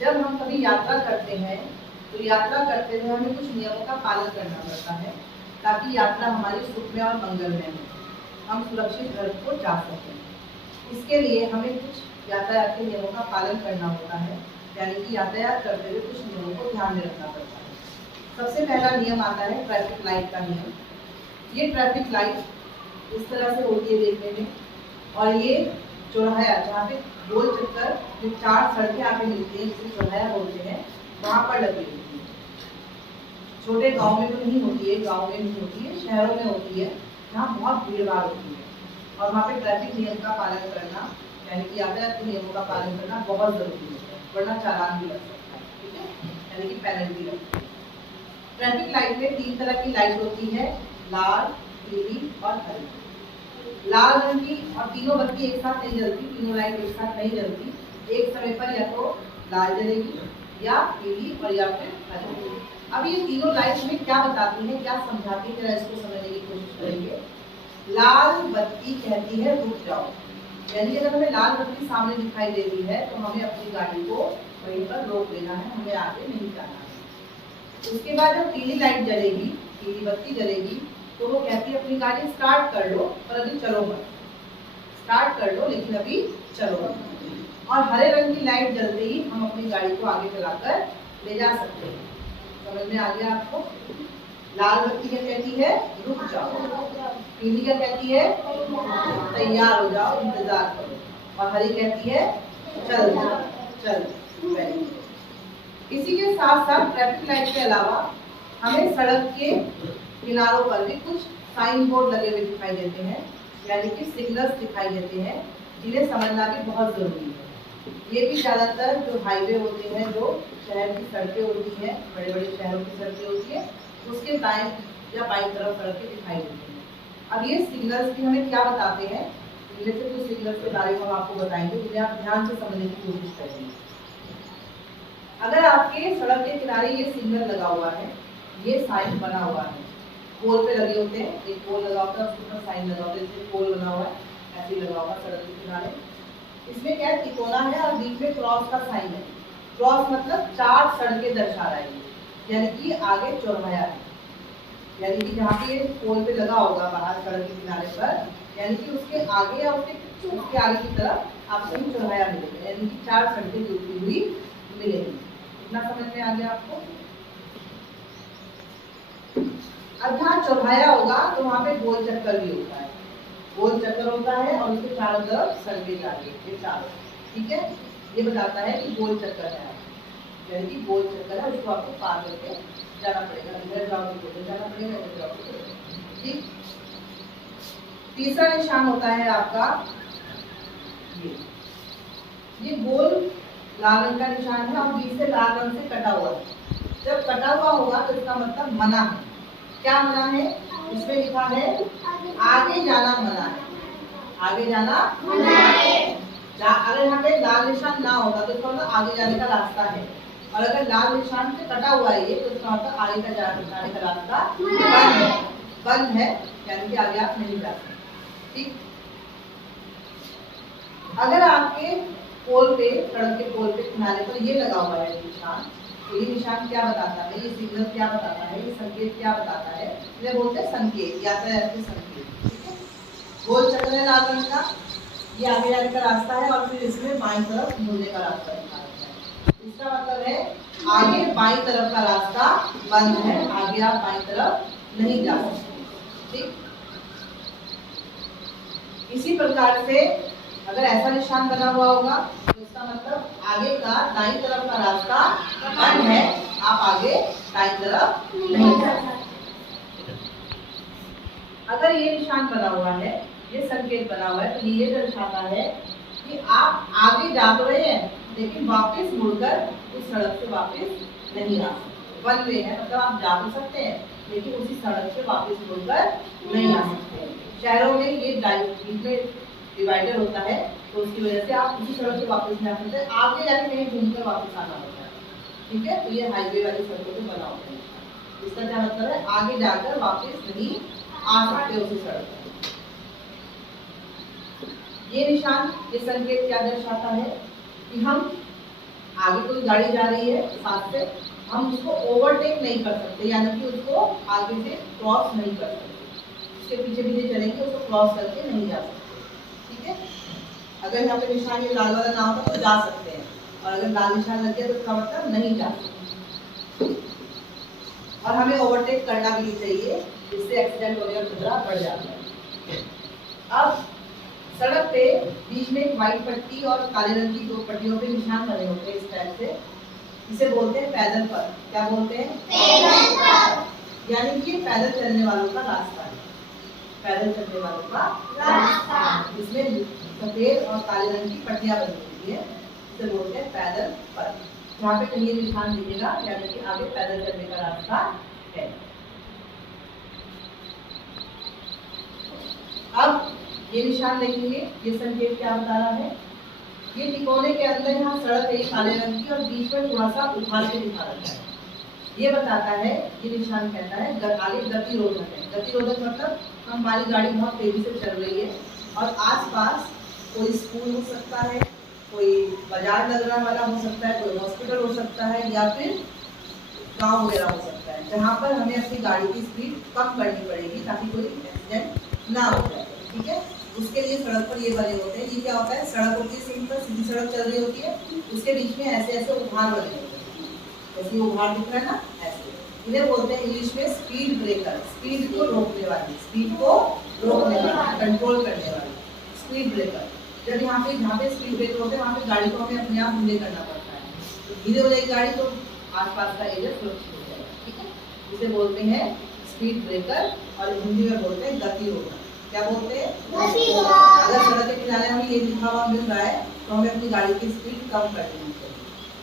जब हम कभी यात्रा करते हैं तो यात्रा करते हुए हमें कुछ नियमों का पालन करना पड़ता है ताकि यात्रा हमारी सुखमय और मंगलमय हो, हम सुरक्षित घर को जा सकें। इसके लिए हमें कुछ यातायात के नियमों का पालन करना होता है, यानी कि यातायात करते हुए कुछ नियमों को ध्यान में रखना पड़ता है। सबसे पहला नियम आता है ट्रैफिक लाइट का नियम। ये ट्रैफिक लाइट इस तरह से होती है देखने में, और ये चौराहा जहाँ पे गोल चक्कर जो 4 सड़कें आके मिलती हैं जिसे चौराहा बोलते हैं, वहाँ पर लगी होती है। छोटे गांव में तो नहीं होती है, गांव में नहीं होती है, शहरों में होती है जहाँ बहुत भीड़ भाड़ होती है, और वहाँ पे ट्रैफिक नियम का पालन करना यानी कि यातायात के नियमों का पालन करना बहुत जरूरी है, वरना चालान भी लग सकता है, ठीक है, यानी कि पेनल्टी लगती है। ट्रैफिक लाइट में 3 तरह की लाइट होती है, लाल, पीली और हरी। लाल रंग की और तीनों बत्ती एक साथ नहीं जलती, तीनों लाइट एक साथ नहीं जलती, एक समय पर या तो लाल जलेगी या पीली और या फिर हरी। अब ये तीनों लाइट में क्या बताती है, क्या समझाती है, जरा इसको समझने की कोशिश करेंगे। लाल बत्ती कहती है रुक जाओ, यानी अगर हमें लाल बत्ती सामने दिखाई दे रही है तो हमें अपनी गाड़ी को वहीं पर रोक देना है, हमें आगे नहीं जाना है। उसके बाद जब पीली लाइट जलेगी, पीली बत्ती जलेगी, तो वो कहती है अपनी गाड़ी स्टार्ट कर लो पर अभी चलो मत, स्टार्ट कर लो लेकिन अभी चलो मत। और हरे रंग की लाइट जलते ही हम अपनी गाड़ी को आगे चलाकर ले जा सकते हैं। समझ में आ गया आपको? लाल बत्ती क्या कहती है, रुक जाओ। पीली क्या कहती है, तैयार हो जाओ, इंतजार करो। और हरी कहती है चल जाओ, चल। इसी के साथ साथ ट्रैफिक लाइट के अलावा हमें सड़क के किनारों पर भी कुछ साइन बोर्ड लगे हुए दिखाई देते हैं, यानी कि सिग्नल्स दिखाई देते हैं, जिन्हें समझना भी बहुत जरूरी है। ये भी ज़्यादातर जो हाईवे होते हैं, जो शहर की सड़कें होती हैं, बड़े बड़े शहरों की सड़कें होती हैं, उसके दाएं या बाईं तरफ सड़कें दिखाई देती हैं। अब ये सिग्नल्स भी हमें क्या बताते हैं, इनमें से कुछ सिग्नल्स के बारे में हम आपको बताएंगे, जिन्हें आप ध्यान से समझने की कोशिश करेंगे। अगर आपके सड़क के किनारे ये सिग्नल लगा हुआ है, ये साइन बना हुआ है, पोल पे लगे होते हैं, एक पोल लगा होता है, उसके ऊपर साइन लगा होता है, इसमें पोल बना हुआ है, ऐसे ही लगा हुआ सड़क के किनारे। इसमें क्या है, तिकोना है और बीच में क्रॉस का साइन है। क्रॉस मतलब 4 सड़कें दर्शा रहा है, यानी कि आगे चौराहा है, यानी कि जहाँ पे पोल पे लगा होगा बाहर सड़क के किनारे पर, यानी कि उसके आगे या उसके आगे की तरफ आपको चौराहा मिलेगा, यानी कि 4 सड़कें जुड़ती हुई मिलेगी। इतना समझ में आ गया आपको? अब जहाँ चौराहा होगा तो वहाँ पे गोल चक्कर भी होता है, गोल चक्कर होता है और उसके चारों तरफ सड़कें जाती है, ये चारों, ठीक है। ये बताता है कि गोल चक्कर है, यानी कि गोल चक्कर है, उसको आपको पार करके जाना पड़ेगा, इधर जाओ तो उधर जाना पड़ेगा, इधर जाओ तो उधर, ठीक। तीसरा निशान होता है आपका ये गोल लाल रंग का निशान है और बीच से लाल रंग से कटा हुआ है। जब कटा हुआ होगा तो इसका मतलब मना है। क्या मना है? इसमें लिखा है आगे जाना मना है, आगे जाना मना है। अगर यहाँ पे लाल निशान ना होगा तो इसका मतलब आगे जाने का रास्ता है, और अगर लाल निशान से कटा हुआ है ये तो इसका मतलब आगे का जाने का रास्ता बंद है, यानी कि आगे आप नहीं जा सकते, ठीक। अगर आपके पोल पे, सड़क के पोल पे किनारे पर ये लगा हुआ है निशान, तो ये निशान क्या बताता है, ये सिग्नल क्या बताता है, ये संकेत क्या बताता है, इन्हें बोलते हैं संकेत, यातायात के संकेत, ठीक है। गोल चक्कर है लाल रंग का, ये आगे जाने का रास्ता है और फिर इसमें बाईं तरफ मुड़ने का रास्ता दिखा रखा है। इसका मतलब है आगे बाईं तरफ का रास्ता बंद है, आगे आप बाईं तरफ नहीं जा सकते, ठीक। इसी प्रकार से अगर ऐसा निशान बना हुआ होगा तो इसका मतलब आगे का दाईं तरफ का रास्ता बंद है, आप आगे दाईं तरफ नहीं जा सकते। अगर ये निशान बना हुआ है, ये संकेत बना हुआ है, तो ये दर्शाता है कि आप आगे जा तो रहे हैं लेकिन वापस मुड़कर उस सड़क से वापस नहीं आ सकते। वन वे है, मतलब आप जा तो सकते हैं लेकिन उसी सड़क से वापस मुड़कर नहीं आ सकते। शहरों में ये डिवाइडर होता है, तो उसकी वजह से आप उसी सड़क से वापस नहीं आ सकते, आगे जाके कहीं घूमकर वापस आना होता है, ठीक है। तो ये हाईवे वाली सड़कों पे बना होता है। इसका क्या मतलब है, आगे जाकर वापस नहीं आ सकते उसी सड़क पर। ये निशान, ये संकेत क्या दर्शाता है कि हम आगे कोई गाड़ी जा रही है साथ से, हम उसको ओवरटेक नहीं कर सकते, यानी कि उसको आगे से क्रॉस नहीं कर सकते, उसके पीछे पीछे चलेंगे, उसको क्रॉस करके नहीं जा सकते। ठीक है, अगर यहाँ पे निशान ये लाल वाला ना होता तो जा सकते हैं, और अगर लाल निशान लग गया तो इसका मतलब नहीं जा सकते। और हमें ओवरटेक करना भी चाहिए, जिससे एक्सीडेंट होने का खतरा बढ़ जाता है। अब सड़क पे बीच में एक व्हाइट पट्टी और काले रंग की दो पट्टियों पे निशान बने होते हैं इस टाइप से, इसे बोलते हैं पैदल पथ। क्या बोलते हैं? पैदल पथ। यानी कि ये पैदल चलने वालों का रास्ता है, पैदल चलने वालों का रास्ता। इसमें सफेद और काले रंग की पट्टियां बनी होती है, इसे बोलते हैं पैदल पथ। यहाँ पे कहीं निशान दिखेगा, यानी कि आगे पैदल चलने का रास्ता है। अब ये निशान देखेंगे, ये संकेत क्या बता रहा है? ये तिकोने के अंदर यहाँ सड़क है काले रंग की, और बीच में थोड़ा सा उभार के दिखा रखा है। ये बताता है, ये निशान कहता है आगे गतिरोधक है। गतिरोधक मतलब हमारी गाड़ी बहुत तेजी से चल रही है और आसपास कोई स्कूल हो सकता है, कोई बाजार लगने वाला हो सकता है, कोई हॉस्पिटल हो सकता है, या फिर गांव वगैरह हो सकता है, जहाँ पर हमें अपनी गाड़ी की स्पीड कम करनी पड़ेगी ताकि कोई एक्सीडेंट ना हो जाए। ठीक है, उसके लिए सड़क पर ये बने होते हैं। ये क्या होता है? सड़क होती है, सिंपल सीधी सड़क चल रही होती है, उसके बीच में ऐसे ऐसे उभार बने होते हैं, जैसे उभार दिख रहा है ना, ऐसे। इन्हें बोलते हैं इंग्लिश में स्पीड ब्रेकर, स्पीड को रोकने वाली, स्पीड को रोकने वाली, कंट्रोल करने वाली, स्पीड ब्रेकर। जब यहाँ पे जहाँ पे स्पीड ब्रेकर होते हैं वहाँ पे गाड़ी को हमें अपने आप धीरे करना पड़ता है, तो धीरे हो जाएगी गाड़ी तो आसपास का एरिया सुरक्षित हो जाएगा। ठीक है, इसे बोलते हैं स्पीड ब्रेकर, और हिंदी में बोलते हैं गतिरोधक। क्या बोलते हैं? गतिरोधक। अगर सड़क के किनारे हमें ये लिखा हुआ मिल रहा है तो हमें अपनी गाड़ी की स्पीड कम कर देनी चाहिए।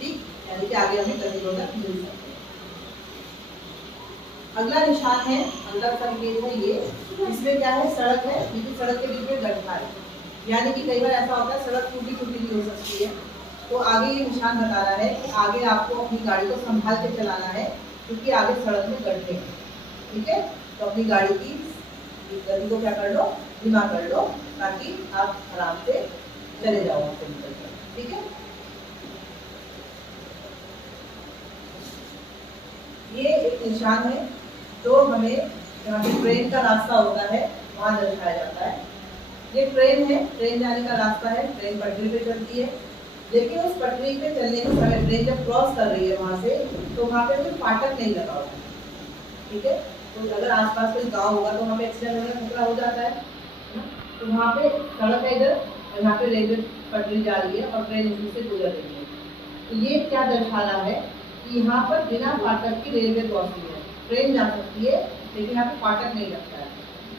ठीक, यानी कि आगे हमें गतिरोधक मिल सकते हैं। अगला निशान है, अगला संकेत है ये, इसमें क्या है? सड़क है, क्योंकि सड़क के बीच में गड्ढा है, यानी कि कई बार ऐसा होता है सड़क टूटी फूटी भी हो सकती है, तो आगे ये निशान बता रहा है कि आगे आपको अपनी गाड़ी को संभाल के चलाना है, क्योंकि आगे सड़क में गड्ढे हैं। ठीक है, तो अपनी गाड़ी की गति को क्या कर लो? धीमा कर लो, ताकि आप आराम से चले जाओ वहां से निकल कर। ठीक है, ये एक निशान है जो हमें जहाँ पे ट्रेन का रास्ता होता है वहाँ दर्शाया जाता है। ये ट्रेन है, ट्रेन जाने का रास्ता है, ट्रेन पटरी पे चलती है, लेकिन उस पटरी पे चलने के समय ट्रेन जब क्रॉस कर रही है वहाँ से, तो वहाँ पे कोई फाटक नहीं लगा होता। ठीक है, तो अगर आसपास कोई गांव होगा तो वहाँ पे एक्सीडेंट होने का खतरा हो जाता है ना, तो वहाँ पे सड़क है इधर, और यहाँ पे रेलवे पटरी जा रही है और ट्रेन इसी से गुजर रही है। तो ये क्या दर्शाना है कि यहाँ पर बिना फाटक की रेलवे क्रॉसिंग है, ट्रेन जा सकती है लेकिन यहाँ पे फाटक नहीं लगता है।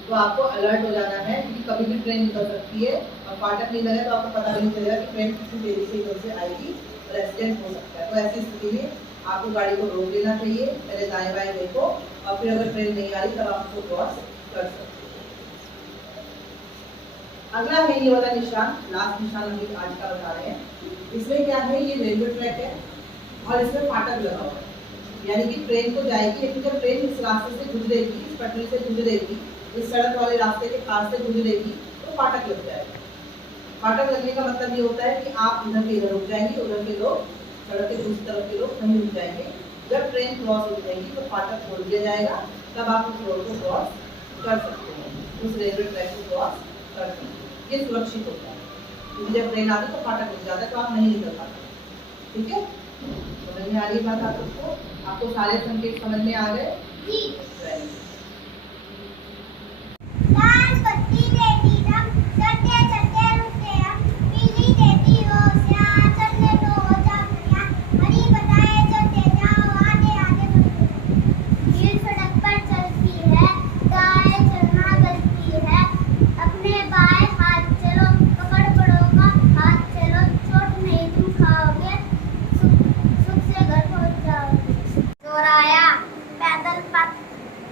तो आपको अलर्ट हो जाना है, क्योंकि कभी भी ट्रेन निकल सकती है और फाटक नहीं लगे तो आपको पता भी नहीं चलेगा कि ट्रेन कितनी तेजी से इधर से आएगी और एक्सीडेंट हो सकता है। तो ऐसी स्थिति में आपको गाड़ी को रोक लेना चाहिए, पहले दाएं बाएं देखो, और फिर अगर ट्रेन नहीं आ रही तब आप उसको क्रॉस कर सकते हो। अगला है ये वाला निशान, लास्ट निशान हम आज का बता रहे हैं। इसमें क्या है? ये रेलवे ट्रैक है और इसमें फाटक लगा हुआ है, यानी कि ट्रेन को जाएगी, लेकिन जब ट्रेन इस रास्ते से गुजरेगी, इस पटरी से गुजरेगी, इस सड़क वाले रास्ते के पास से गुजरेगी, तो फाटक लग जाएगा। फाटक लगने का मतलब ये होता है कि आप इधर के इधर रुक जाएंगे, उधर के लोग, सड़क के दूसरी तरफ के लोग नहीं रुक जाएंगे। जब ट्रेन क्रॉस हो जाएगी तो फाटक खोल दिया जाएगा, तब आप उस रोड को क्रॉस कर सकते हैं, उस रेलवे ट्रैक को क्रॉस कर सकते हैं। ये सुरक्षित होता है, क्योंकि जब ट्रेन आती है तो फाटक लग जाता है, तो आप नहीं निकल पाते। ठीक है, समझ में आ रही बात आपको? आपको सारे संकेत समझ में आ गए?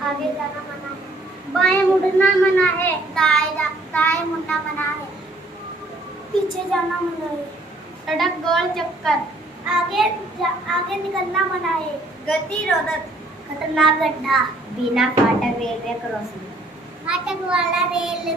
आगे जाना मना है, बाएं मुड़ना मना है, दाएं मुड़ना मना है, पीछे जाना मना है, सड़क गोल चक्कर, आगे निकलना मना है, गतिरोधक, खतरनाक गड्ढा, बिना फाटक रेलवे क्रॉसिंग, फाटक वाला रेलवे